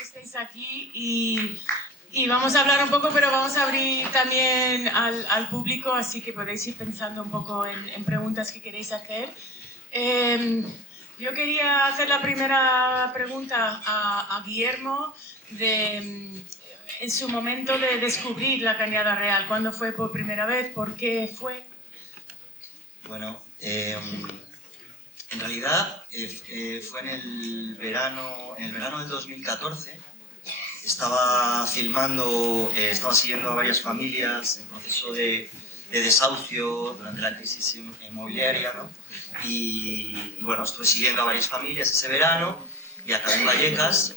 que estéis aquí y vamos a hablar un poco, pero vamos a abrir también al público, así que podéis ir pensando un poco en preguntas que queréis hacer. Yo quería hacer la primera pregunta a Guillermo en su momento de descubrir la Cañada Real. ¿Cuándo fue por primera vez? ¿Por qué fue? Bueno, en realidad fue en el verano del 2014. Estaba filmando, estaba siguiendo a varias familias en proceso de desahucio durante la crisis inmobiliaria, ¿no? Y bueno, estuve siguiendo a varias familias ese verano y acabé en Vallecas,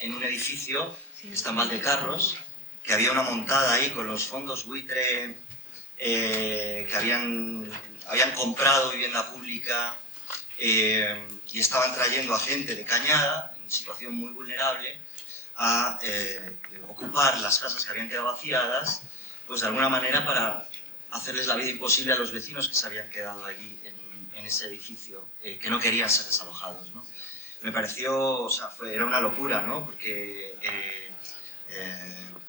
en un edificio que está en Valdecarros, que había una montada ahí con los fondos buitre que habían comprado vivienda pública y estaban trayendo a gente de Cañada, en situación muy vulnerable, a ocupar las casas que habían quedado vaciadas, pues de alguna manera para hacerles la vida imposible a los vecinos que se habían quedado allí en ese edificio, que no querían ser desalojados, ¿no? Me pareció, o sea, era una locura, ¿no? Porque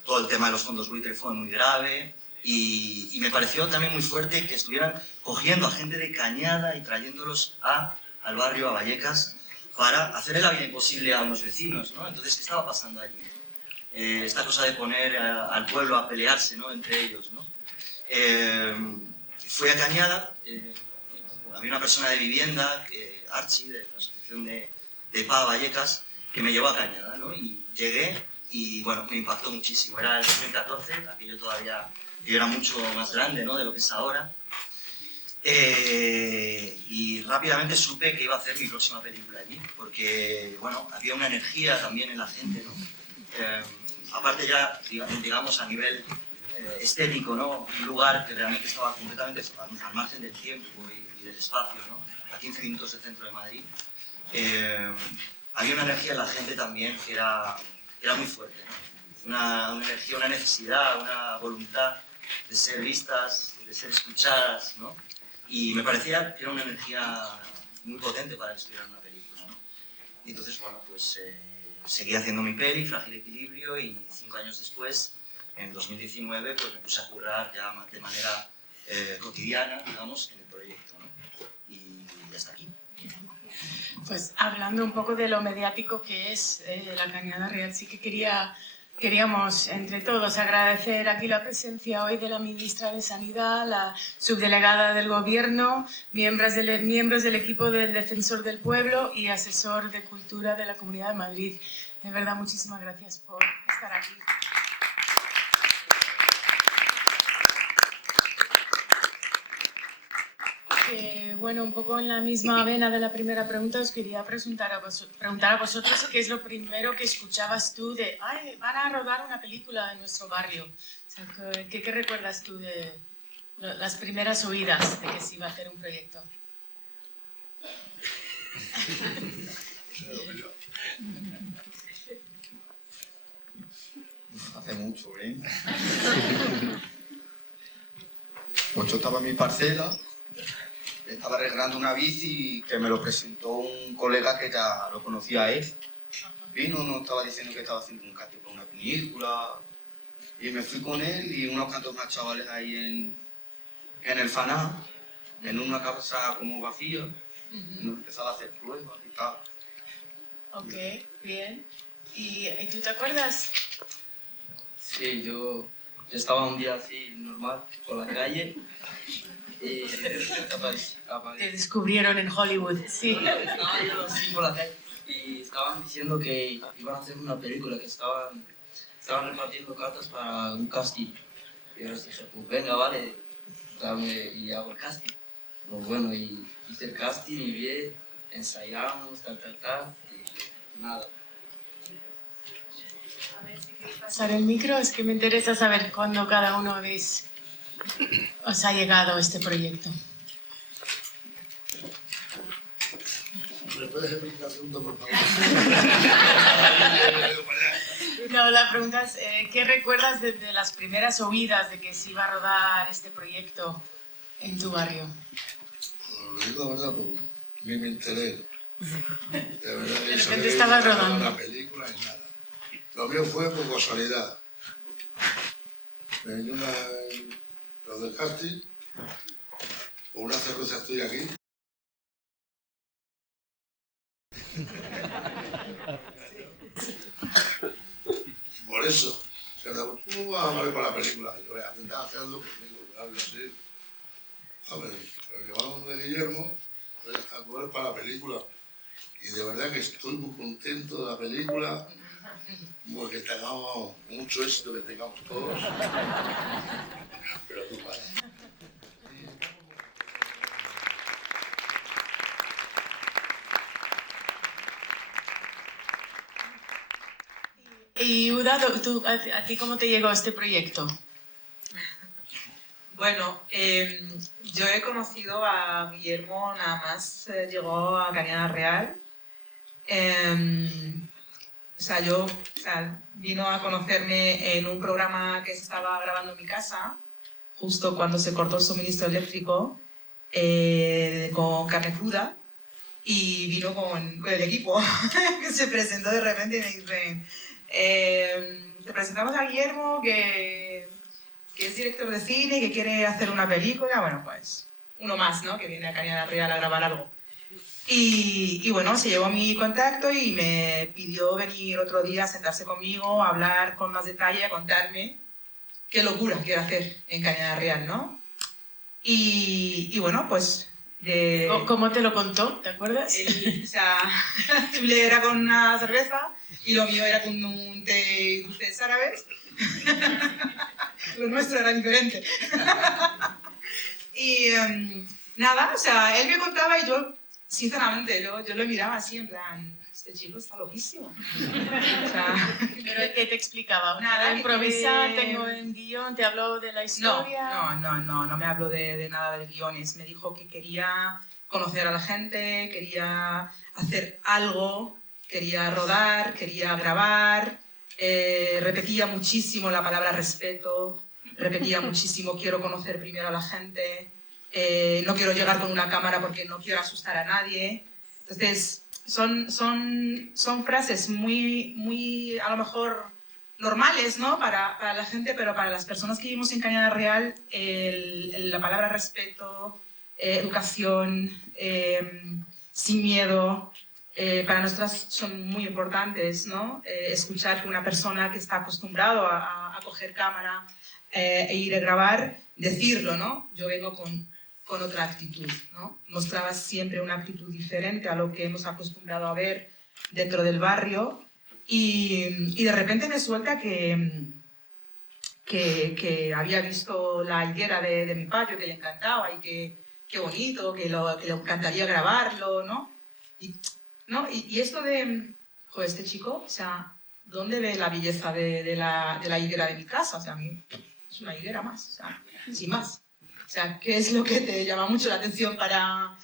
todo el tema de los fondos buitre fue muy grave y me pareció también muy fuerte que estuvieran cogiendo a gente de Cañada y trayéndolos al barrio, a Vallecas, para hacerle la vida imposible a unos vecinos, ¿no? Entonces, ¿qué estaba pasando allí? Esta cosa de poner al pueblo a pelearse, ¿no? Entre ellos, ¿no? Fui a Cañada, había una persona de vivienda, Archie, de la asociación de PA Vallecas, que me llevó a Cañada, ¿no? Y llegué y, bueno, me impactó muchísimo. Era el 2014, aquello todavía yo era mucho más grande, ¿no? De lo que es ahora. Y rápidamente supe que iba a hacer mi próxima película allí, porque, bueno, había una energía también en la gente, ¿no? Aparte ya, digamos, a nivel estético, ¿no? Un lugar que realmente estaba completamente al margen del tiempo y del espacio, ¿no? A 15 minutos del centro de Madrid. Había una energía en la gente también que era muy fuerte, ¿no? Una energía, una necesidad, una voluntad de ser vistas, de ser escuchadas, ¿no? Y me parecía que era una energía muy potente para inspirar una película, ¿no? Y entonces, bueno, pues seguí haciendo mi peli, Frágil Equilibrio, y 5 años después, en 2019, pues me puse a currar ya de manera cotidiana, digamos, en el proyecto, ¿no? Y hasta aquí. Pues hablando un poco de lo mediático que es la Cañada Real, sí que queríamos entre todos agradecer aquí la presencia hoy de la ministra de Sanidad, la subdelegada del Gobierno, miembros del equipo del Defensor del Pueblo y asesor de Cultura de la Comunidad de Madrid. De verdad, muchísimas gracias por estar aquí. Bueno, un poco en la misma vena de la primera pregunta, os quería preguntar a vosotros qué es lo primero que escuchabas tú de "Ay, van a rodar una película en nuestro barrio". O sea, ¿qué recuerdas tú de las primeras oídas de que se iba a hacer un proyecto? Hace mucho, ¿eh? Pues yo estaba en mi parcela, estaba arreglando una bici que me lo presentó un colega que ya lo conocía a él. Vino, nos estaba diciendo que estaba haciendo un casting para una película. Y me fui con él y unos cuantos más chavales ahí en el Faná, en una casa como vacía. Y nos empezaba a hacer pruebas y tal. Ok, bien. ¿Y tú te acuerdas? Sí, yo estaba un día así, normal, por la calle, y de repente Te descubrieron en Hollywood, sí. Estaba yo así por la calle, y estaban diciendo que iban a hacer una película, que estaban repartiendo cartas para un casting. Y yo les dije, pues venga, vale, y hago el casting. Pues bueno, y hice el casting y bien, ensayamos, tal, y nada. A ver si queréis pasar el micro, es que me interesa saber cuándo cada uno os ha llegado este proyecto. ¿Me puedes repetir la pregunta, por favor? No, la pregunta es, ¿qué recuerdas de las primeras oídas de que se iba a rodar este proyecto en tu barrio? Lo digo la verdad, porque ni me enteré. De verdad, De repente estabas rodando la película y nada. Lo mío fue por casualidad. Me vino los del casting, con una cerveza estoy aquí. Por eso, tú vas a ver para la película. Y yo, vea, te estás haciendo conmigo, claro, sí. A ver, pero llevamos de Guillermo, pues a tú eres para la película. Y de verdad que estoy muy contento de la película, porque tengamos mucho éxito, que tengamos todos. Pero tú para. Y Uda, ¿a ti cómo te llegó este proyecto? Bueno, yo he conocido a Guillermo nada más llegó a Cañada Real. Vino a conocerme en un programa que se estaba grabando en mi casa, justo cuando se cortó el suministro eléctrico, con carne cruda, y vino con el equipo, que se presentó de repente y me dice, te presentamos a Guillermo, que es director de cine, que quiere hacer una película. Bueno, pues uno más, ¿no? Que viene a Cañada Real a grabar algo. Y bueno, se llevó mi contacto y me pidió venir otro día a sentarse conmigo, a hablar con más detalle, a contarme qué locura quiere hacer en Cañada Real, ¿no? Y bueno, pues... ¿Cómo te lo contó? ¿Te acuerdas? Él era con una cerveza y lo mío era con un té y dulces árabes. Lo nuestro era diferente. Y nada, él me contaba y yo, sinceramente, yo lo miraba así en plan, este chico está loquísimo. ¿Pero qué te explicaba? Nada, improvisar, tengo un guión, te habló de la historia. No me habló de nada de guiones. Me dijo que quería conocer a la gente, quería hacer algo, quería rodar, quería grabar. Repetía muchísimo la palabra respeto, repetía muchísimo quiero conocer primero a la gente, no quiero llegar con una cámara porque no quiero asustar a nadie. Entonces, son frases muy, a lo mejor, normales, ¿no? Para la gente, pero para las personas que vivimos en Cañada Real, la palabra respeto, educación, sin miedo, para nosotras son muy importantes, ¿no? Escuchar que una persona que está acostumbrado a coger cámara e ir a grabar, decirlo, ¿no? Yo vengo con otra actitud, ¿no? Mostraba siempre una actitud diferente a lo que hemos acostumbrado a ver dentro del barrio y de repente me suelta que había visto la higuera de mi patio, que le encantaba y que qué bonito, que le encantaría grabarlo, ¿no? Y esto de, joder, este chico, ¿dónde ve la belleza de la higuera de mi casa? A mí es una higuera más, sin más. ¿Qué es lo que te llama mucho la atención para...?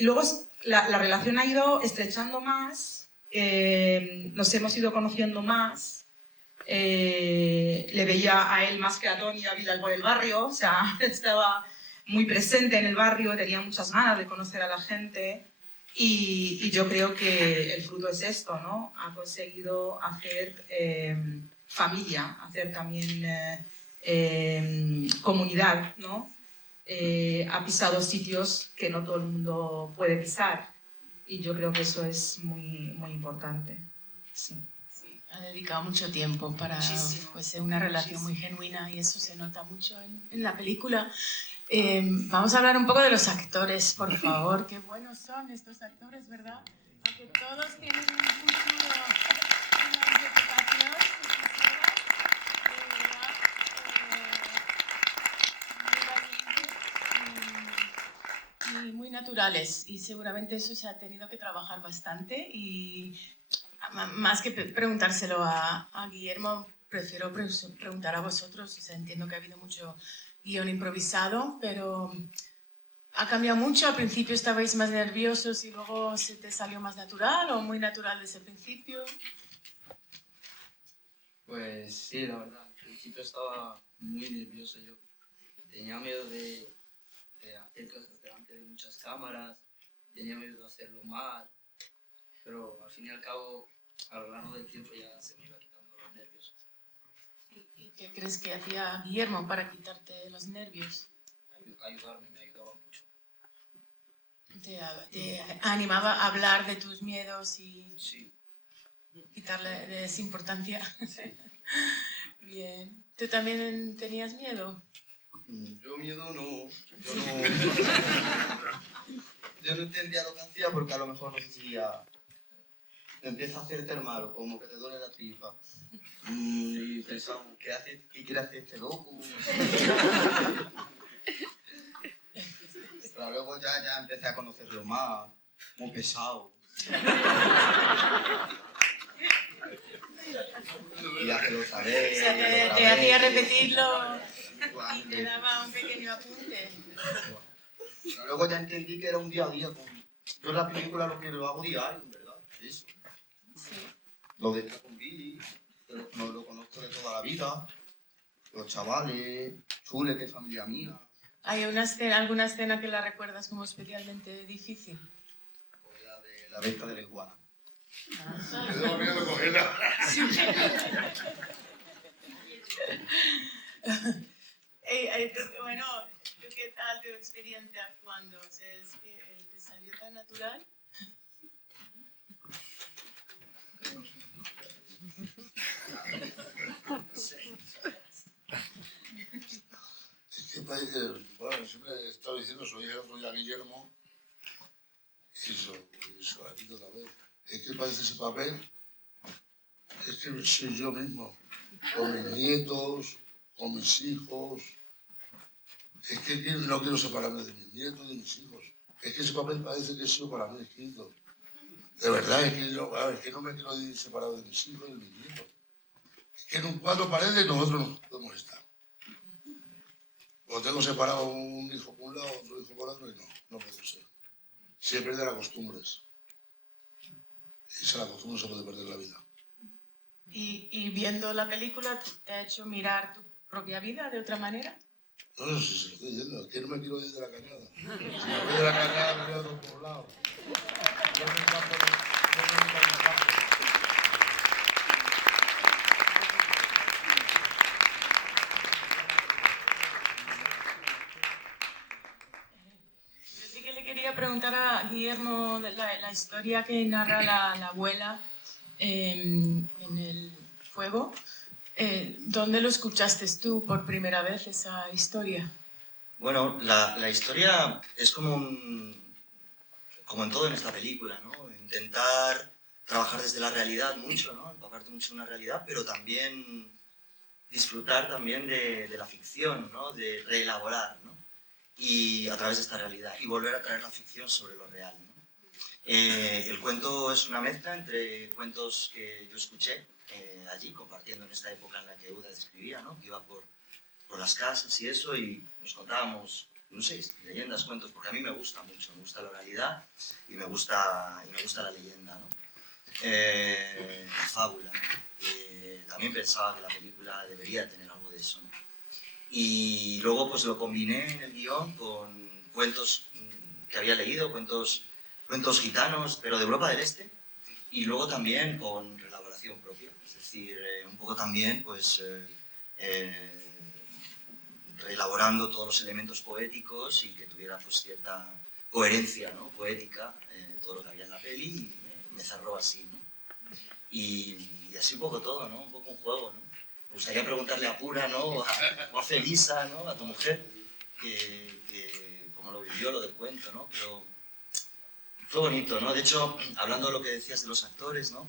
Luego la relación ha ido estrechando más, nos hemos ido conociendo más, le veía a él más que a Tony y a Bilal por el barrio, estaba muy presente en el barrio, tenía muchas ganas de conocer a la gente. Y yo creo que el fruto es esto, ¿no? Ha conseguido hacer familia, hacer también comunidad, ¿no? Ha pisado sitios que no todo el mundo puede pisar y yo creo que eso es muy, muy importante. Sí. Sí, ha dedicado mucho tiempo para pues, una relación muy genuina y eso se nota mucho en la película. Vamos a hablar un poco de los actores, por favor. Qué buenos son estos actores, ¿verdad? Aunque todos tienen un futuro, una interpretación, muy muy naturales. Y seguramente eso se ha tenido que trabajar bastante. Y más que preguntárselo a Guillermo, prefiero preguntar a vosotros. Entiendo que ha habido mucho guión improvisado, pero ¿ha cambiado mucho? Al principio estabais más nerviosos y luego se te salió más natural o muy natural desde el principio. Pues sí, la verdad, al principio estaba muy nervioso yo. Tenía miedo de hacer cosas delante de muchas cámaras, tenía miedo de hacerlo mal, pero al fin y al cabo a lo largo del tiempo ya se me iba quitando los nervios. ¿Y qué crees que hacía Guillermo para quitarte los nervios? Ayudarme, me ayudaba mucho. Te animaba a hablar de tus miedos y Sí, quitarles importancia. sí. Bien. ¿Tú también tenías miedo? Yo miedo no. Yo no entendía lo que hacía porque a lo mejor no sé si ya te empieza a hacerte el malo, como que te duele la tripa. Y pensaba, ¿qué quiere hacer este loco? Pero luego ya empecé a conocerlo más, muy pesado. Y ya te lo O sabés. sea, te hacía repetirlo y te daba un pequeño apunte. Pero luego ya entendí que era un día a día. Yo en la película lo hago diario, en verdad. Eso. Sí. Lo de estar con Billy, no lo conozco de toda la vida. Los chavales, Chule, que es familia mía. ¿Hay alguna escena que la recuerdas como especialmente difícil? O la de la venta de la iguana. Me daba miedo cogerla. Bueno, ¿qué tal tu experiencia actuando? O sea, ¿es que te salió tan natural? Es que parece, bueno, siempre he estado diciendo, soy el otro día Guillermo, y eso a ti otra vez. Es que parece ese papel, es que soy yo mismo, con mis nietos, con mis hijos. Es que no quiero separarme de mis nietos y de mis hijos. Es que ese papel parece que ha sido para mí escrito. De verdad, es que no me quiero ir separado de mis hijos y de mis nietos. Es que en un cuatro paredes nosotros no podemos estar. O tengo separado un hijo por un lado, otro hijo por otro, y no puede ser. Siempre de las costumbres. Y esa la costumbre no se puede perder en la vida. Y viendo la película, ¿te ha hecho mirar tu propia vida de otra manera? No, si se lo estoy diciendo, es que no me quiero ir de la cañada. Si me voy de la cañada, me voy a otro por lado. Yo nunca me paso. Yo sí que le quería preguntar a Guillermo la historia que narra la abuela en el fuego. ¿Dónde lo escuchaste tú por primera vez, esa historia? Bueno, la historia es como en todo en esta película, ¿no? Intentar trabajar desde la realidad mucho, ¿no? Empaparte mucho en una realidad, pero también disfrutar también de la ficción, ¿no? De reelaborar, ¿no? Y a través de esta realidad y volver a traer la ficción sobre lo real, ¿no? El cuento es una mezcla entre cuentos que yo escuché allí, compartiendo en esta época en la que Euda escribía, ¿no? Que iba por las casas y eso, y nos contábamos, no sé, leyendas, cuentos, porque a mí me gusta mucho, me gusta la oralidad y me gusta la leyenda, ¿no? Fábula. También pensaba que la película debería tener algo de eso, ¿no? Y luego pues lo combiné en el guión con cuentos que había leído, cuentos gitanos, pero de Europa del Este, y luego también con elaboración propia, es decir, un poco también pues reelaborando todos los elementos poéticos y que tuviera pues cierta coherencia, ¿no? Poética, todo lo que había en la peli, y me cerró así, ¿no? Y así un poco todo, ¿no? Un poco un juego, ¿no? Me gustaría preguntarle a Pura, ¿no? O a Felisa, ¿no? A tu mujer, que cómo lo vivió, lo del cuento, ¿no? Pero fue bonito, ¿no? De hecho, hablando de lo que decías de los actores, ¿no?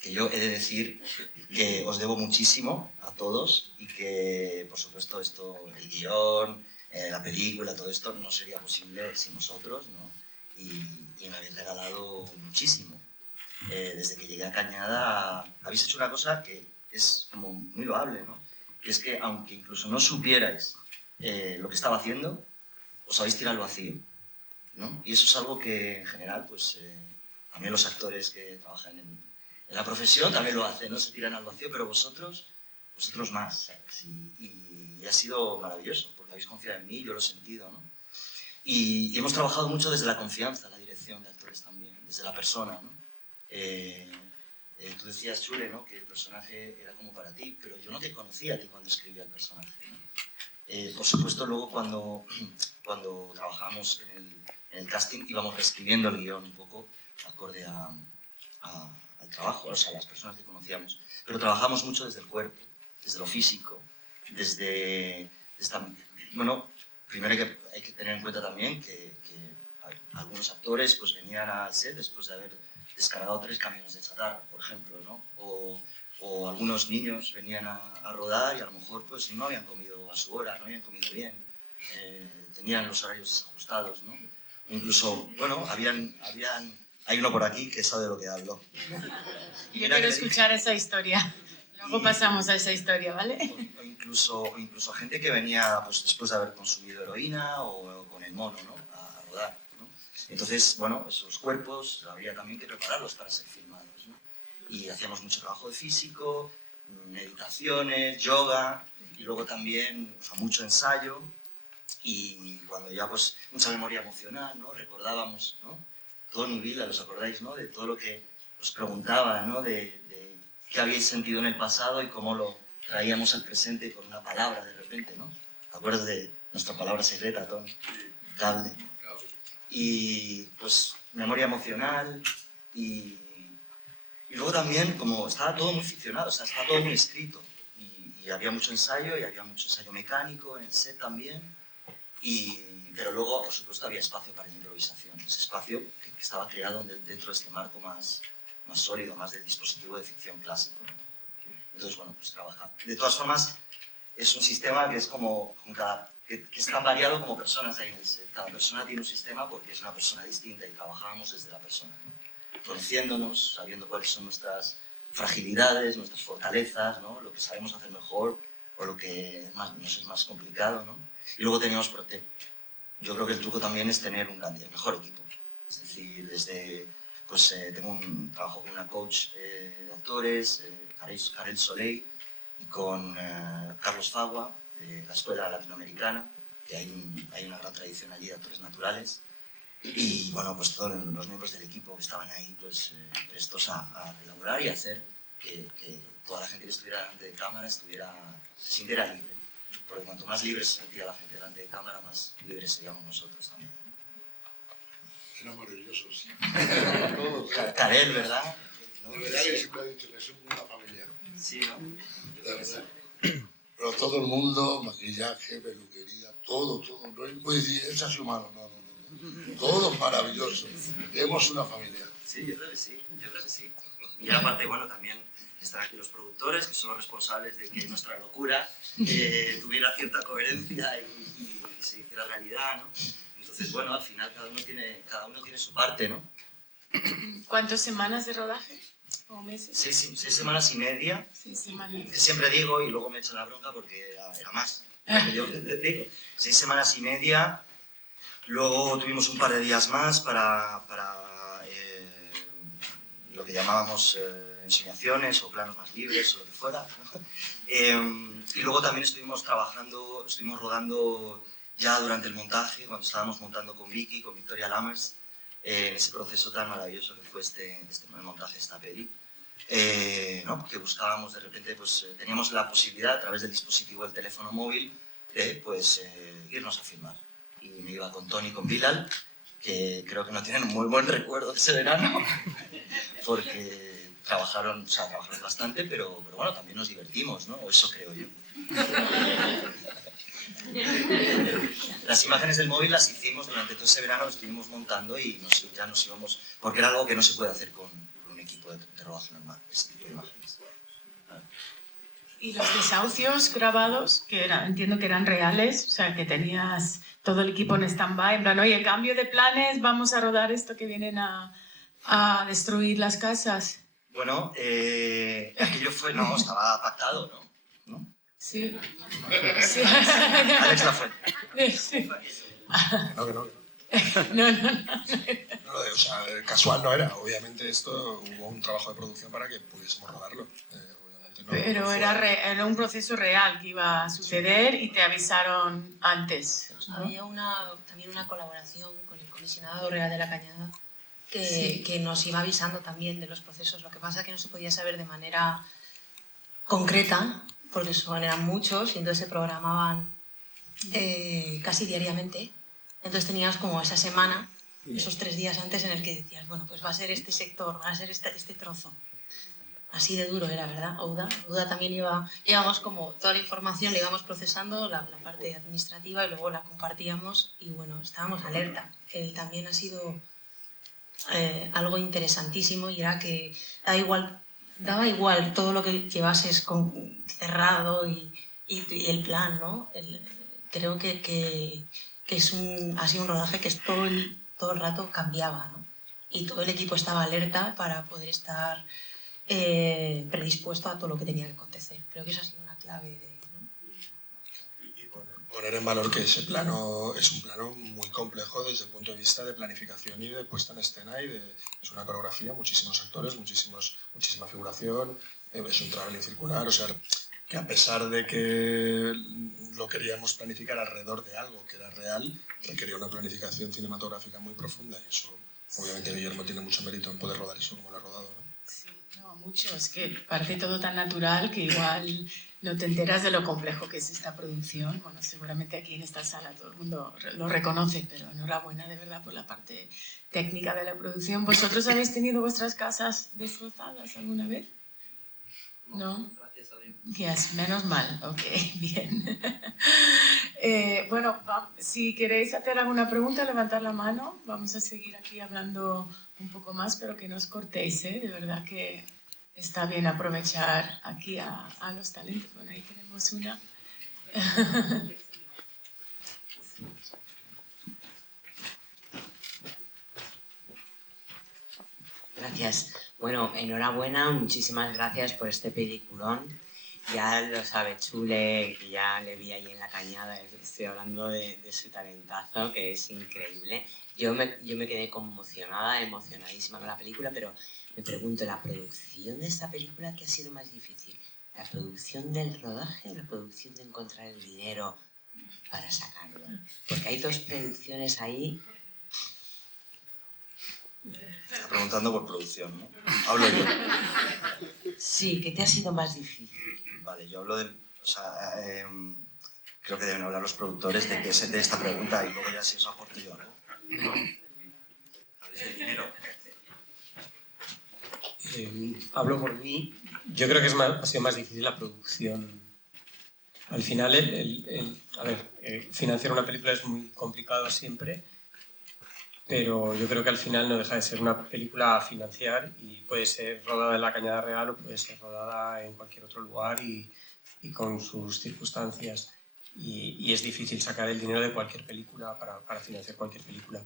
Que yo he de decir que os debo muchísimo a todos y que, por supuesto, el guión, la película, todo esto no sería posible sin vosotros, ¿no? Y me habéis regalado muchísimo. Desde que llegué a Cañada habéis hecho una cosa que es como muy loable, ¿no? Que es que aunque incluso no supierais lo que estaba haciendo, os habéis tirado al vacío, ¿no? Y eso es algo que en general, pues también los actores que trabajan en la profesión también lo hacen, ¿no? Se tiran al vacío, pero vosotros más, ¿sabes? Y ha sido maravilloso, porque habéis confiado en mí, yo lo he sentido, ¿no? Y hemos trabajado mucho desde la confianza, la dirección de actores también, desde la persona, ¿no? tú decías, Chule, ¿no? Que el personaje era como para ti, pero yo no te conocía a ti cuando escribía el personaje, ¿no? Por supuesto, luego cuando trabajábamos en el casting íbamos reescribiendo el guión un poco acorde al trabajo, o sea, a las personas que conocíamos. Pero trabajamos mucho desde el cuerpo, desde lo físico, bueno, primero hay que tener en cuenta también que algunos actores pues venían al set después de haber descargado 3 camiones de chatarra, por ejemplo, ¿no? O algunos niños venían a rodar y a lo mejor pues no habían comido a su hora, no habían comido bien, tenían los horarios desajustados, ¿no? Incluso, bueno, hay uno por aquí que sabe de lo que hablo. Yo quiero escuchar esa historia. Luego pasamos a esa historia, ¿vale? O incluso gente que venía pues, después de haber consumido heroína o con el mono, ¿no? A rodar, ¿no? Entonces, bueno, esos cuerpos habría también que prepararlos para ser filmados, ¿no? Y hacíamos mucho trabajo de físico, meditaciones, yoga, y luego también, o sea, mucho ensayo, y cuando ya, pues, mucha memoria emocional, ¿no? Recordábamos, ¿no? Tony, Vila, ¿os acordáis, no? De todo lo que os preguntaba, ¿no? De qué habíais sentido en el pasado y cómo lo traíamos al presente con una palabra de repente, ¿no? ¿Te acuerdas de nuestra palabra secreta, Tony? Cable. Y, pues, memoria emocional y luego también, como estaba todo muy ficcionado, o sea, estaba todo muy escrito. Y había mucho ensayo, y había mucho ensayo mecánico en el set también. Pero luego, por supuesto, había espacio para la improvisación. Ese espacio que estaba creado dentro de este marco más sólido, más del dispositivo de ficción clásico, ¿no? Entonces, bueno, pues trabaja. De todas formas, es un sistema que es que es tan variado como personas ahí en el set. Cada persona tiene un sistema porque es una persona distinta y trabajábamos desde la persona, ¿no? Conociéndonos, sabiendo cuáles son nuestras fragilidades, nuestras fortalezas, ¿no? Lo que sabemos hacer mejor o lo que nos es más complicado, ¿no? Y luego teníamos yo creo que el truco también es tener el mejor equipo. Es decir, trabajo con una coach de actores, Karel Soleil, y con Carlos Fagua, de la Escuela Latinoamericana, que hay una gran tradición allí de actores naturales. Y bueno, pues todos los miembros del equipo que estaban ahí pues, prestos a elaborar y hacer que toda la gente que estuviera delante de cámara se sintiera libre. Porque cuanto más libre se sentía la gente delante de cámara, más libres seríamos nosotros también, ¿no? Eran maravillosos. Karel, ¿verdad? ¿No? De verdad que siempre he dicho que somos una familia. Sí, ¿no? De verdad. Pero todo el mundo, maquillaje, peluquería, todo. No puedo decir, es así humano, no. Todos maravillosos. Somos una familia. Sí, yo creo que sí. Y aparte, bueno, también están aquí los productores, que son los responsables de que nuestra locura tuviera cierta coherencia y se hiciera realidad, ¿no? Entonces, bueno, al final cada uno tiene su parte, ¿no? ¿Cuántas semanas de rodaje? ¿O meses? 6 semanas y media. 6 semanas. Que siempre digo, y luego me echan la bronca porque era más. Yo digo, 6 semanas y media. Luego tuvimos un par de días más para lo que llamábamos ensoñaciones o planos más libres o lo que fuera, ¿no? Y luego también estuvimos rodando ya durante el montaje, cuando estábamos montando con Vicky, con Victoria Lammers, en ese proceso tan maravilloso que fue el montaje de esta peli, ¿no? Que buscábamos de repente, pues teníamos la posibilidad a través del dispositivo del teléfono móvil de pues, irnos a filmar. Y me iba con Tony y con Bilal, que creo que no tienen un muy buen recuerdo de ese verano, porque trabajaron bastante, pero bueno, también nos divertimos, ¿no? O eso creo yo. Las imágenes del móvil las hicimos durante todo ese verano, lo estuvimos montando y ya nos íbamos, porque era algo que no se puede hacer con un equipo de rodaje normal, ese tipo de imágenes. ¿Y los desahucios grabados, que entiendo que eran reales, o sea, que tenías todo el equipo en stand-by, en plan, oye, cambio de planes, vamos a rodar esto que vienen a destruir las casas? Bueno, aquello estaba pactado, ¿no? Sí. Alex Lafuente. Sí. Que no. No. No, o sea, casual no era. Obviamente hubo un trabajo de producción para que pudiésemos rodarlo. Obviamente Pero era un proceso real que iba a suceder y te avisaron antes, ¿no? Había también una colaboración con el Comisionado Real de la Cañada que nos iba avisando también de los procesos. Lo que pasa es que no se podía saber de manera concreta, porque eran muchos y entonces se programaban casi diariamente. Entonces tenías como esa semana, esos 3 días antes en el que decías, bueno, pues va a ser este sector, va a ser este trozo. Así de duro era, ¿verdad? Ouda también íbamos como toda la información, la íbamos procesando, la parte administrativa, y luego la compartíamos y bueno, estábamos alerta. Él también ha sido algo interesantísimo y era que daba igual todo lo que llevases cerrado y el plan, ¿no? Creo que ha sido un rodaje que todo el rato cambiaba, ¿no? Y todo el equipo estaba alerta para poder estar predispuesto a todo lo que tenía que acontecer. Creo que esa ha sido una clave Y poner en valor que ese plano es un plano muy complejo desde el punto de vista de planificación y de puesta en escena, es una coreografía, muchísimos actores, muchísima figuración, es un traveling circular, o sea, que a pesar de que lo queríamos planificar alrededor de algo que era real, requería una planificación cinematográfica muy profunda, y eso obviamente Guillermo tiene mucho mérito en poder rodar eso como lo ha rodado, ¿no? Sí, no, mucho. Es que parece todo tan natural que igual no te enteras de lo complejo que es esta producción. Bueno, seguramente aquí en esta sala todo el mundo lo reconoce, pero enhorabuena de verdad por la parte técnica de la producción. ¿Vosotros habéis tenido vuestras casas destrozadas alguna vez? ¿No? Gracias a Dios. Yes, menos mal. Ok, bien. Bueno, si queréis hacer alguna pregunta, levantad la mano. Vamos a seguir aquí hablando un poco más, pero que no os cortéis, ¿eh? De verdad que está bien aprovechar aquí a los talentos. Bueno, ahí tenemos una. Gracias. Bueno, enhorabuena, muchísimas gracias por este peliculón. Ya lo sabe Chule, que ya le vi ahí en la cañada, estoy hablando de su talentazo, que es increíble. Yo me quedé conmocionada, emocionadísima con la película, pero me pregunto, ¿la producción de esta película qué ha sido más difícil? ¿La producción del rodaje o la producción de encontrar el dinero para sacarlo? Porque hay 2 producciones ahí. Está preguntando por producción, ¿no? Hablo yo. Sí, ¿qué te ha sido más difícil? Vale, yo hablo de... O sea, creo que deben hablar los productores de esta pregunta y luego ya si os aporto yo, ¿no? Habléis de dinero. Hablo por mí. Yo creo que ha sido más difícil la producción. Al final, financiar una película es muy complicado siempre, pero yo creo que al final no deja de ser una película a financiar y puede ser rodada en la Cañada Real o puede ser rodada en cualquier otro lugar y con sus circunstancias. Y es difícil sacar el dinero de cualquier película para financiar cualquier película.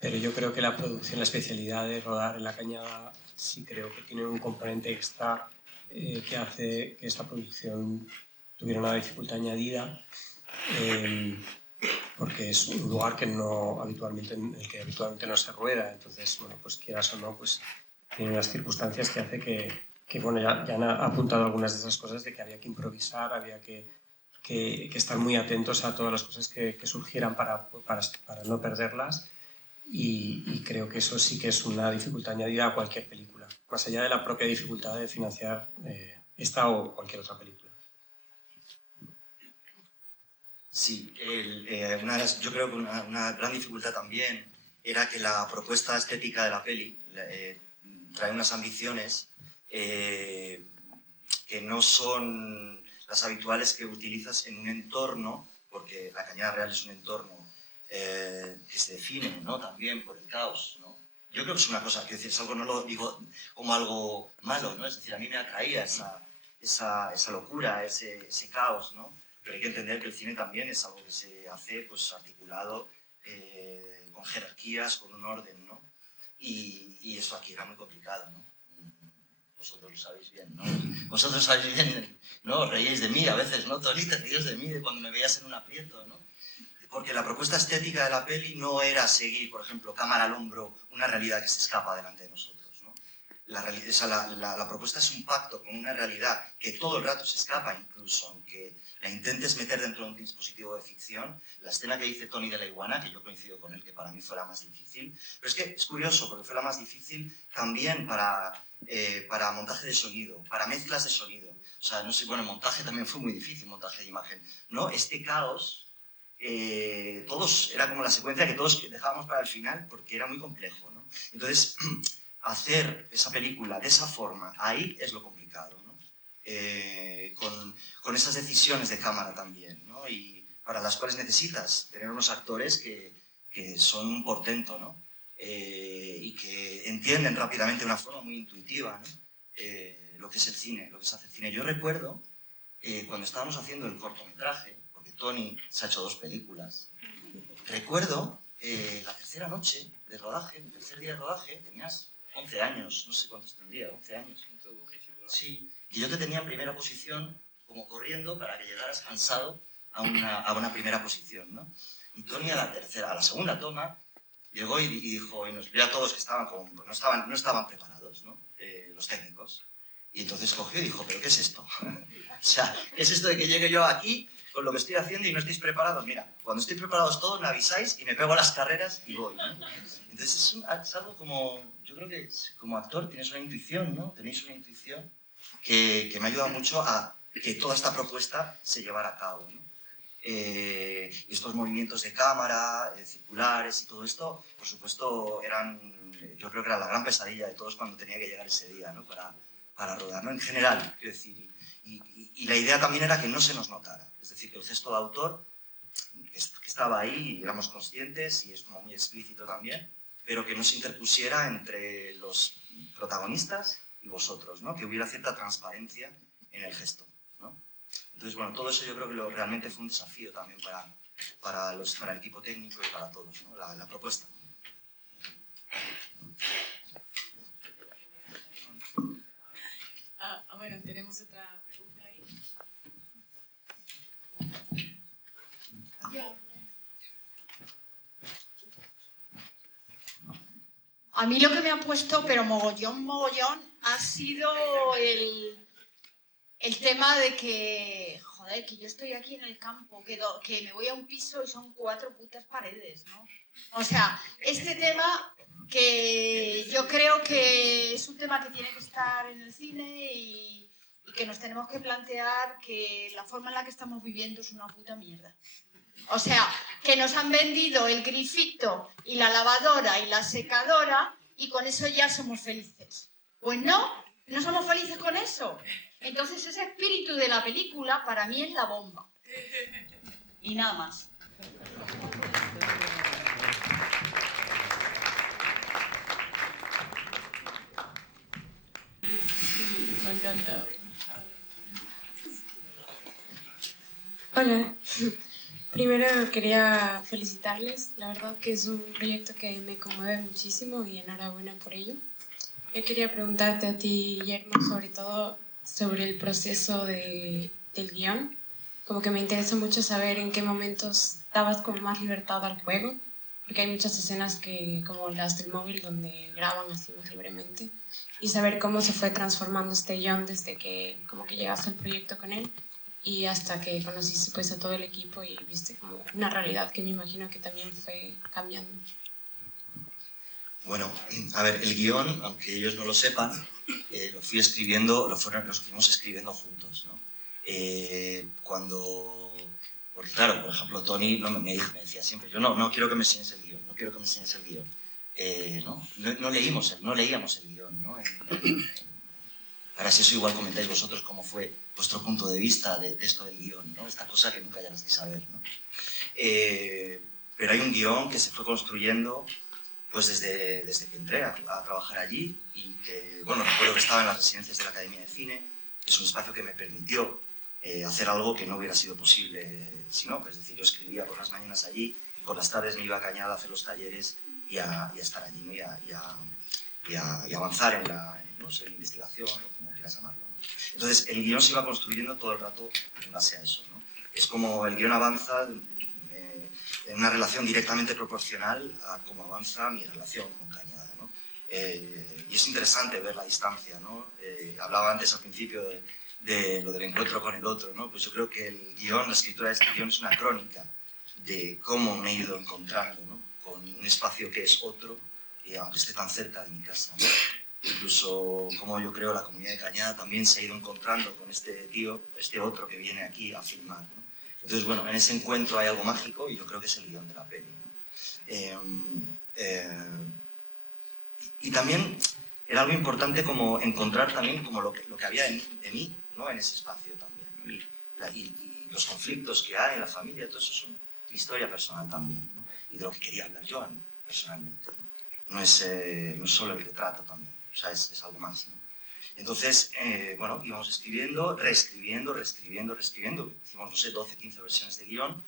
Pero yo creo que la producción, la especialidad de rodar en la Cañada, sí creo que tiene un componente extra que hace que esta producción tuviera una dificultad añadida. Porque es un lugar en el que habitualmente no se rueda, entonces, bueno, pues quieras o no, pues tiene unas circunstancias que hace que bueno, ya han apuntado algunas de esas cosas de que había que improvisar, había que estar muy atentos a todas las cosas que surgieran para no perderlas y creo que eso sí que es una dificultad añadida a cualquier película, más allá de la propia dificultad de financiar esta o cualquier otra película. Sí, yo creo que una gran dificultad también era que la propuesta estética de la peli trae unas ambiciones que no son las habituales que utilizas en un entorno, porque la Cañada Real es un entorno que se define, ¿no? También por el caos, ¿no? Yo creo que es una cosa, quiero decir, es algo, no lo digo como algo malo, ¿no? Es decir, a mí me atraía esa locura, ese caos, ¿no? Pero hay que entender que el cine también es algo que se hace pues, articulado, con jerarquías, con un orden, ¿no? Y eso aquí era muy complicado, ¿no? Vosotros lo sabéis bien, ¿no? Vosotros sabéis bien, ¿no? Os reíais de mí a veces, ¿no? Tony, te reías de mí de cuando me veías en un aprieto, ¿no? Porque la propuesta estética de la peli no era seguir, por ejemplo, cámara al hombro, una realidad que se escapa delante de nosotros, ¿no? la propuesta es un pacto con una realidad que todo el rato se escapa, incluso aunque la intentes meter dentro de un dispositivo de ficción. La escena que dice Tony de la iguana, que yo coincido con él, que para mí fue la más difícil, pero es que es curioso porque fue la más difícil también para montaje de sonido, para mezclas de sonido. O sea, no sé, bueno, montaje también fue muy difícil, montaje de imagen, ¿no? Este caos, todos, era como la secuencia que todos dejábamos para el final porque era muy complejo, ¿no? Entonces, hacer esa película de esa forma, ahí es lo complicado, ¿no? Con esas decisiones de cámara también, ¿no? Y para las cuales necesitas tener unos actores que son un portento, ¿no? Y que entienden rápidamente de una forma muy intuitiva, ¿no? Lo que es el cine, lo que se hace el cine. Yo recuerdo cuando estábamos haciendo el cortometraje, porque Tony se ha hecho 2 películas, recuerdo la tercera noche de rodaje, el tercer día de rodaje, tenías 11 años, no sé cuántos tendría, 11 años. Sí, y yo te tenía en primera posición, como corriendo, para que llegaras cansado a una primera posición, ¿no? Y Tony a la segunda toma, llegó y dijo, y nos vio a todos que estaban como, no estaban preparados, ¿no? Los técnicos. Y entonces cogió y dijo, ¿pero qué es esto? O sea, ¿qué es esto de que llegue yo aquí con lo que estoy haciendo y no estáis preparados? Mira, cuando estoy preparados todos me avisáis y me pego a las carreras y voy, ¿no? Entonces es algo como, yo creo que como actor tienes una intuición, ¿no? Tenéis una intuición que me ha ayudado mucho a que toda esta propuesta se llevara a cabo, ¿no? Y estos movimientos de cámara, circulares y todo esto, por supuesto, yo creo que era la gran pesadilla de todos cuando tenía que llegar ese día, ¿no? Para rodar, ¿no? En general, quiero decir, y la idea también era que no se nos notara, es decir, que el gesto de autor que estaba ahí y éramos conscientes y es como muy explícito también, pero que no se interpusiera entre los protagonistas y vosotros, ¿no? Que hubiera cierta transparencia en el gesto, ¿no? Entonces, bueno, todo eso yo creo que realmente fue un desafío también para el equipo técnico y para todos, ¿no? La propuesta. Bueno, tenemos otra pregunta ahí. A mí lo que me ha puesto, pero mogollón, ha sido el tema de que, joder, que yo estoy aquí en el campo, que me voy a un piso y son 4 putas paredes, ¿no? O sea, este tema que yo creo que es un tema que tiene que estar en el cine y que nos tenemos que plantear que la forma en la que estamos viviendo es una puta mierda. O sea, que nos han vendido el grifito y la lavadora y la secadora y con eso ya somos felices. Pues no somos felices con eso. Entonces ese espíritu de la película para mí es la bomba. Y nada más. Me encanta. Hola. Primero quería felicitarles, la verdad que es un proyecto que me conmueve muchísimo y enhorabuena por ello. Yo quería preguntarte a ti, Guillermo, sobre todo sobre el proceso del guión. Como que me interesa mucho saber en qué momentos dabas como más libertad al juego, porque hay muchas escenas como las del móvil donde graban así más libremente, y saber cómo se fue transformando este guión desde que como que llegaste al proyecto con él y hasta que conociste pues a todo el equipo y viste como una realidad que me imagino que también fue cambiando. Bueno, a ver, el guión, aunque ellos no lo sepan, lo fuimos escribiendo juntos, ¿no? Porque claro, por ejemplo, Tony me decía siempre, yo no quiero que me enseñes el guión, no quiero que me enseñes el guión. No leíamos el guión, ¿no? Ahora si eso igual comentáis vosotros cómo fue vuestro punto de vista de esto del guión, ¿no? Esta cosa que nunca llegasteis a ver, ¿no? Pero hay un guión que se fue construyendo pues desde que entré a trabajar allí y que, bueno, recuerdo que estaba en las residencias de la Academia de Cine. Es un espacio que me permitió hacer algo que no hubiera sido posible si no. Es decir, yo escribía por las mañanas allí y por las tardes me iba a Cañada a hacer los talleres y a estar allí, ¿no? y a avanzar en la investigación o como quieras llamarlo, ¿no? Entonces, el guión se iba construyendo todo el rato en base a eso, ¿no? Es como el guión avanza en una relación directamente proporcional a cómo avanza mi relación con Cañada, ¿no? Y es interesante ver la distancia, ¿no? Hablaba antes al principio de lo del encuentro con el otro, ¿no? Pues yo creo que el guión, la escritura de este guión es una crónica de cómo me he ido encontrando, ¿no? Con un espacio que es otro, y aunque esté tan cerca de mi casa, ¿no? Incluso como yo creo la comunidad de Cañada también se ha ido encontrando con este tío, este otro que viene aquí a filmar, ¿no? Entonces, bueno, en ese encuentro hay algo mágico y yo creo que es el guión de la peli, ¿no? Y también era algo importante como encontrar también como lo que había de mí, ¿no? En ese espacio también, ¿no? Y los conflictos que hay en la familia, todo eso es una historia personal también, ¿no? Y de lo que quería hablar yo personalmente, ¿no? No es solo el retrato también, o sea, es algo más, ¿no? Entonces, bueno, íbamos escribiendo, reescribiendo, hicimos, no sé, 12, 15 versiones de guión,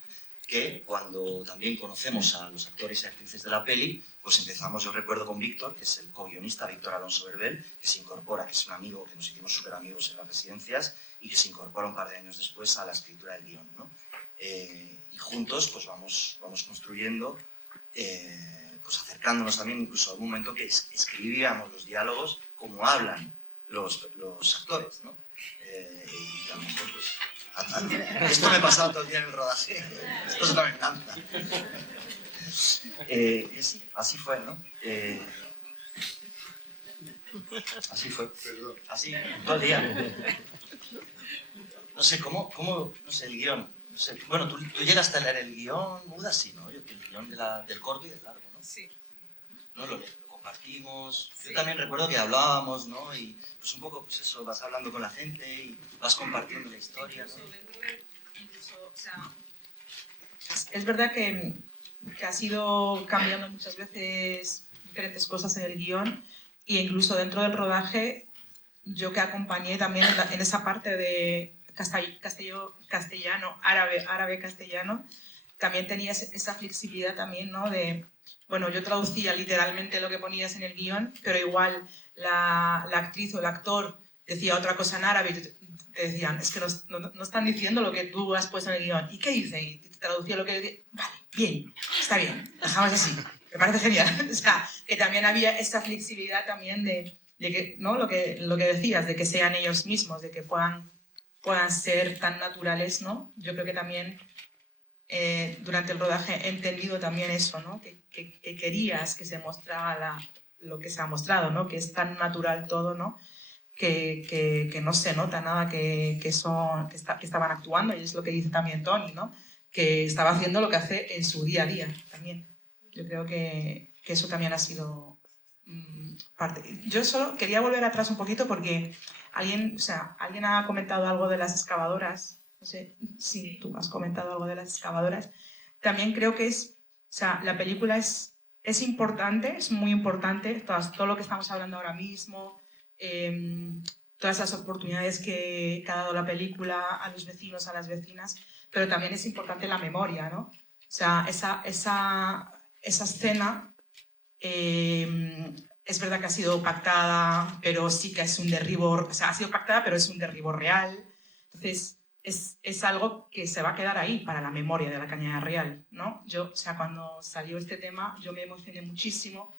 que cuando también conocemos a los actores y actrices de la peli, pues empezamos, yo recuerdo con Víctor, que es el co-guionista, Víctor Alonso Verbel, que se incorpora, que es un amigo, que nos hicimos súper amigos en las residencias, y que se incorpora un par de años después a la escritura del guión, ¿no? Y juntos, pues vamos construyendo, pues acercándonos también incluso a un momento que escribíamos los diálogos como hablan los actores, ¿no? Y a lo mejor, pues, esto me ha pasado todo el día en el rodaje, esto es una venganza. Sí, así fue, ¿no? Así fue, así, todo el día. No sé, ¿cómo no sé, el guión? No sé, bueno, tú llegaste a leer el guión, Muda, sí, ¿no? El guión del corto y del largo, ¿no? Sí. ¿No? Lo compartimos. Sí. Yo también recuerdo que hablábamos, ¿no? Y pues un poco, pues eso, vas hablando con la gente y vas compartiendo la historia, ¿no? Incluso, o sea, es verdad que has ido cambiando muchas veces diferentes cosas en el guión e incluso dentro del rodaje, yo que acompañé también en esa parte de castellano, árabe-castellano, también tenías esa flexibilidad también, ¿no? De, bueno, yo traducía literalmente lo que ponías en el guión, pero igual la actriz o el actor decía otra cosa en árabe y te decían, es que no están diciendo lo que tú has puesto en el guión. ¿Y qué dice? Y te traducía lo que decía. Vale, bien, está bien, dejamos así. Me parece genial. O sea, que también había esa flexibilidad también de que, ¿no? Lo que decías, de que sean ellos mismos, de que puedan ser tan naturales, ¿no? Yo creo que también durante el rodaje he entendido también eso, ¿no? Que querías que se mostrara lo que se ha mostrado, ¿no? Que es tan natural todo, ¿no? Que no se nota nada que estaban actuando, y es lo que dice también Toni, ¿no? Que estaba haciendo lo que hace en su día a día también. Yo creo que eso también ha sido parte. Yo solo quería volver atrás un poquito porque alguien ha comentado algo de las excavadoras. No sé si tú has comentado algo de las excavadoras. También creo que la película es importante, es muy importante, todo lo que estamos hablando ahora mismo, todas las oportunidades que ha dado la película a los vecinos, a las vecinas, pero también es importante la memoria, ¿no? O sea, esa escena es verdad que ha sido pactada, pero sí que es un derribo, o sea, ha sido pactada, pero es un derribo real. Entonces, es algo que se va a quedar ahí para la memoria de la Cañada Real, ¿no? Yo, o sea, cuando salió este tema, yo me emocioné muchísimo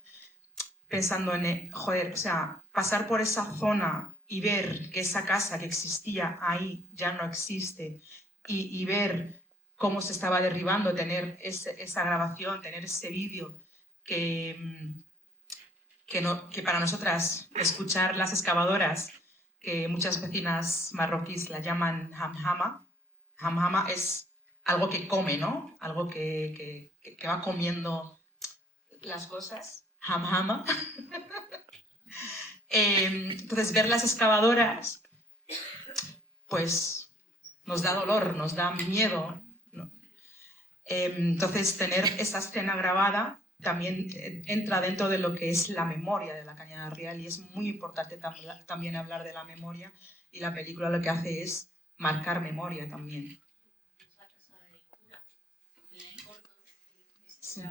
pensando en, joder, o sea, pasar por esa zona y ver que esa casa que existía ahí ya no existe y ver cómo se estaba derribando, tener esa grabación, tener ese vídeo que para nosotras escuchar las excavadoras, que muchas vecinas marroquíes la llaman hamhama. Hamhama es algo que come, ¿no? Algo que va comiendo las cosas. Hamhama. Entonces, ver las excavadoras, pues nos da dolor, nos da miedo, ¿no? Entonces, tener esa escena grabada también entra dentro de lo que es la memoria de la Cañada Real, y es muy importante también hablar de la memoria, y la película lo que hace es marcar memoria también. Sí.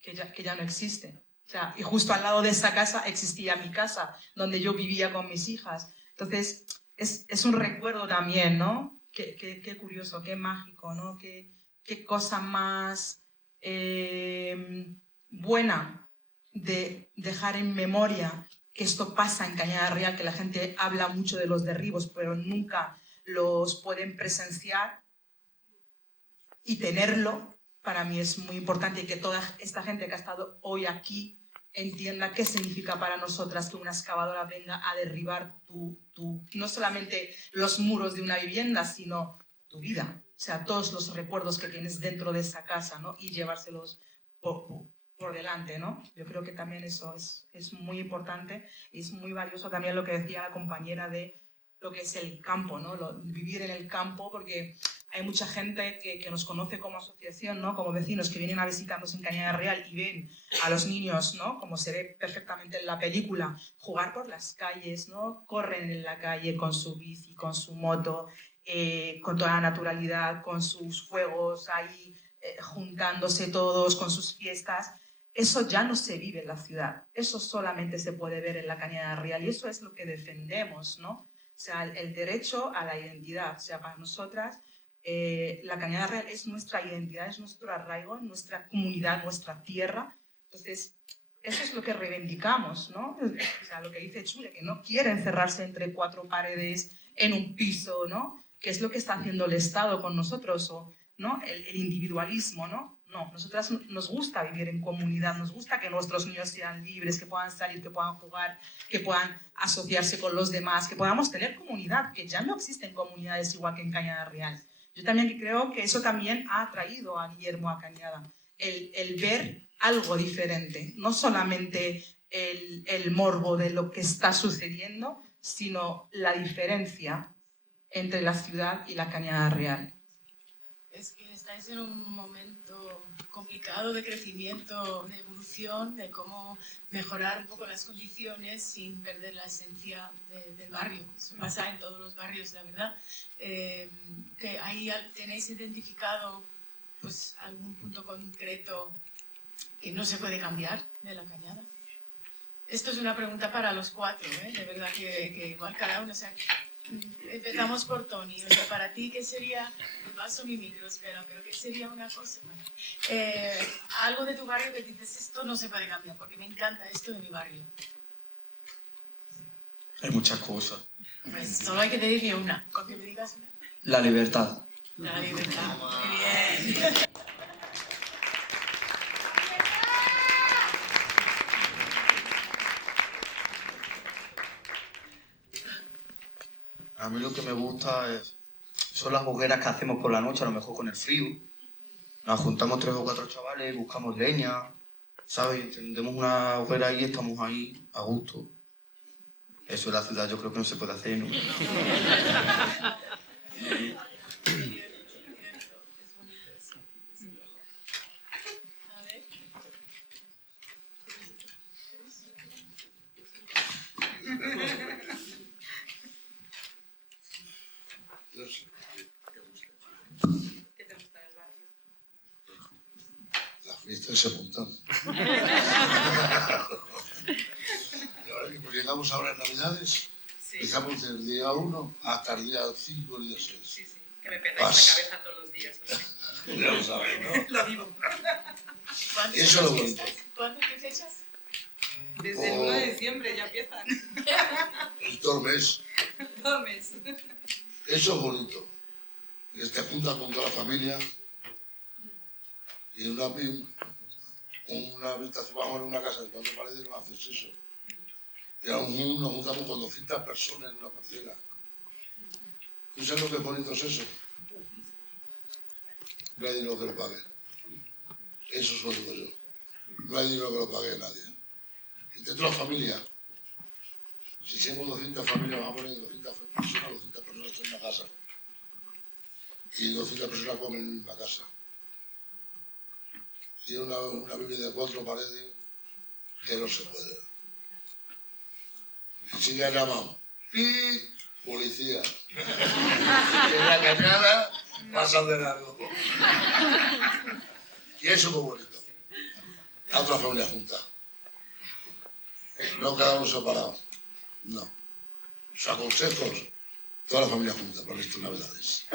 Que ya no existe. O sea, y justo al lado de esa casa existía mi casa, donde yo vivía con mis hijas. Entonces, es un recuerdo también, ¿no? Qué curioso, qué mágico, ¿no? Qué cosa más buena de dejar en memoria que esto pasa en Cañada Real, que la gente habla mucho de los derribos, pero nunca los pueden presenciar, y tenerlo, para mí es muy importante, y que toda esta gente que ha estado hoy aquí entienda qué significa para nosotras que una excavadora venga a derribar no solamente los muros de una vivienda, sino tu vida. O sea, todos los recuerdos que tienes dentro de esa casa, ¿no? Y llevárselos por delante, ¿no? Yo creo que también eso es muy importante, y es muy valioso también lo que decía la compañera de lo que es el campo, ¿no? Vivir en el campo, porque hay mucha gente que nos conoce como asociación, ¿no? Como vecinos que vienen a visitarnos en Cañada Real y ven a los niños, ¿no? Como se ve perfectamente en la película, jugar por las calles, ¿no? Corren en la calle con su bici, con su moto, con toda la naturalidad, con sus fuegos ahí, juntándose todos, con sus fiestas. Eso ya no se vive en la ciudad, eso solamente se puede ver en la Cañada Real, y eso es lo que defendemos, ¿no? O sea, el derecho a la identidad. O sea, para nosotras, la Cañada Real es nuestra identidad, es nuestro arraigo, nuestra comunidad, nuestra tierra. Entonces, eso es lo que reivindicamos, ¿no? O sea, lo que dice Chule, que no quiere encerrarse entre cuatro paredes en un piso, ¿no? Que es lo que está haciendo el Estado con nosotros, ¿no? El individualismo, ¿no? No, nosotras nos gusta vivir en comunidad, nos gusta que nuestros niños sean libres, que puedan salir, que puedan jugar, que puedan asociarse con los demás, que podamos tener comunidad, que ya no existen comunidades igual que en Cañada Real. Yo también creo que eso también ha atraído a Guillermo a Cañada, el ver algo diferente, no solamente el morbo de lo que está sucediendo, sino la diferencia entre la ciudad y la Cañada Real. Es que estáis en un momento complicado de crecimiento, de evolución, de cómo mejorar un poco las condiciones sin perder la esencia del barrio. Eso pasa en todos los barrios, la verdad. Que ahí tenéis identificado pues, algún punto concreto que no se puede cambiar de la Cañada. Esto es una pregunta para los cuatro, ¿eh? De verdad que igual cada uno... O sea, empezamos por Toni. O sea, para ti, ¿qué sería? Te paso mi micro, espera, pero ¿qué sería una cosa? Bueno, algo de tu barrio que dices, esto no se puede cambiar, porque me encanta esto de mi barrio. Hay muchas cosas. Pues solo hay que decirme una. Con que me digas una. La libertad. La libertad. Muy bien. A mí lo que me gusta son las hogueras que hacemos por la noche, a lo mejor con el frío. Nos juntamos 3 o 4 chavales, buscamos leña, ¿sabes? Encendemos una hoguera y estamos ahí a gusto. Eso en la ciudad yo creo que no se puede hacer, ¿no? Las fiestas se montan. Y ahora que llegamos ahora en Navidades, empezamos del día 1 hasta el día 5 o el día 6. Sí, sí, que me pegáis la cabeza todos los días. Ya lo sabes, ¿no? Lo digo. Eso es lo bonito. ¿Cuándo? ¿Qué fechas? Desde el 1 de diciembre ya empiezan. Es todo el mes. Todo mes. Eso es bonito. Que te juntas con toda la familia y en una habitación, vamos en una casa de 4 paredes, no haces eso. Y aún nos juntamos con 200 personas en una parcela. ¿Tú sabes lo que bonito es eso? No hay dinero que lo pague. Eso es lo que digo yo. No hay dinero que lo pague nadie. Y dentro de la familia, si somos 200 familias, vamos a poner 200 personas en una casa. Y 200 personas comen en la casa. Y una vivienda de 4 paredes que no se puede. Y si ya llamamos, ¡pi! Policía. En la Cañada pasan de largo. Y eso es muy bonito. A otra familia junta. No cada uno separado. No. Sus consejos, toda la familia junta para estas Navidades.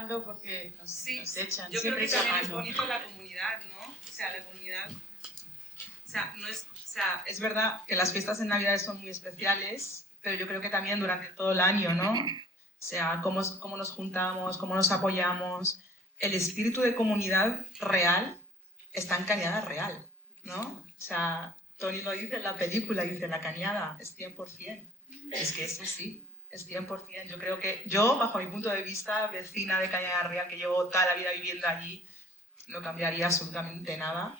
cerrando porque nos echan. Yo creo siempre que también es cerrando. bonito la comunidad, ¿no? O sea, la comunidad... es verdad que las fiestas en Navidad son muy especiales, pero yo creo que también durante todo el año, ¿no? O sea, cómo nos juntamos, cómo nos apoyamos. El espíritu de comunidad real está en Cañada Real, ¿no? O sea, Tony lo dice en la película, dice, la Cañada es 100%. Es que es así, es 100%. Yo creo que yo, bajo mi punto de vista, vecina de Cañada Real, que llevo toda la vida viviendo allí, no cambiaría absolutamente nada.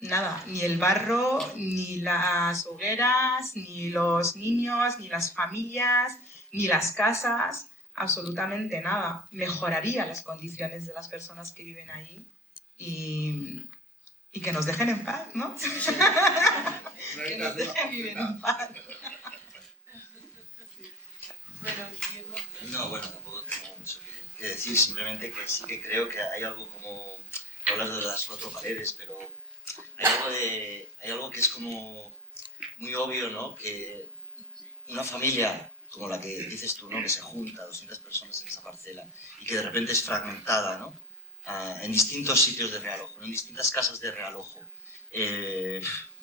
Nada, ni el barro, ni las hogueras, ni los niños, ni las familias, ni las casas, absolutamente nada. Mejoraría las condiciones de las personas que viven ahí y que nos dejen en paz, ¿no? Que nos dejen vivir en paz. No, bueno, tampoco tengo mucho que decir, simplemente que sí que creo que hay algo como, hablas de las cuatro paredes, pero hay algo que es como muy obvio, ¿no? Que una familia como la que dices tú, ¿no? Que se junta 200 personas en esa parcela y que de repente es fragmentada, ¿no? En distintos sitios de Realojo, en distintas casas de Realojo,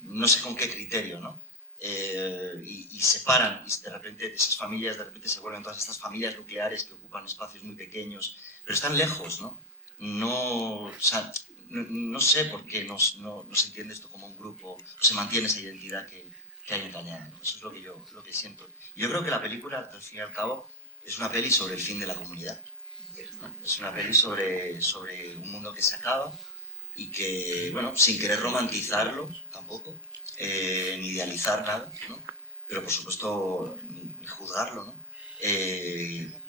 no sé con qué criterio, ¿no? Y separan, y de repente esas familias de repente se vuelven todas estas familias nucleares que ocupan espacios muy pequeños, pero están lejos, ¿no? O sea, no sé por qué no se entiende esto como un grupo, o se mantiene esa identidad que hay en Cañada, ¿no? Eso es lo que siento. Yo creo que la película, al fin y al cabo, es una peli sobre el fin de la comunidad. Es una peli sobre un mundo que se acaba y que, bueno, sin querer romantizarlo tampoco, ni idealizar nada, ¿no? Pero por supuesto ni juzgarlo, ¿no? Es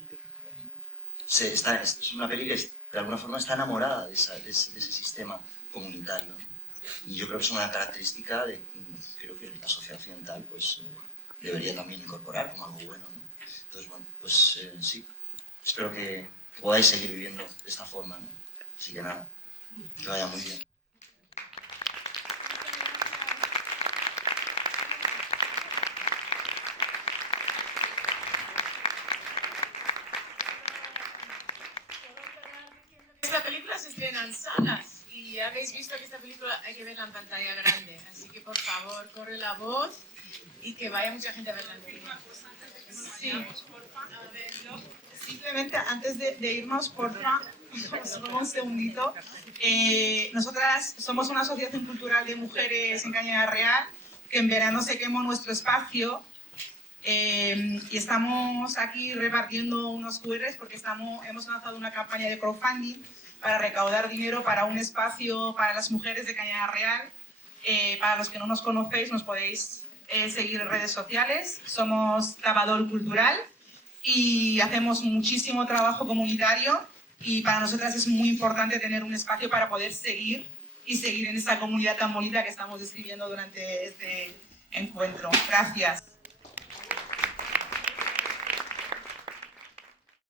una peli que de alguna forma está enamorada de ese sistema comunitario, ¿no? Y yo creo que es una característica creo que la sociedad occidental pues, debería también incorporar como algo bueno, ¿no? Entonces, bueno, pues sí, espero que podáis seguir viviendo de esta forma, ¿no? Así que nada, que vaya muy bien. Esta película se estrena en salas y habéis visto que esta película hay que verla en pantalla grande, así que por favor corre la voz y que vaya mucha gente a verla en cine. Sí. Simplemente antes de irnos, porfa, solo un segundito. Nosotras somos una asociación cultural de mujeres en Cañada Real que en verano se quemó nuestro espacio y estamos aquí repartiendo unos QRs porque hemos lanzado una campaña de crowdfunding para recaudar dinero para un espacio para las mujeres de Cañada Real. Para los que no nos conocéis, nos podéis seguir en redes sociales. Somos Tabadol Cultural y hacemos muchísimo trabajo comunitario y para nosotras es muy importante tener un espacio para poder seguir en esa comunidad tan bonita que estamos describiendo durante este encuentro. Gracias.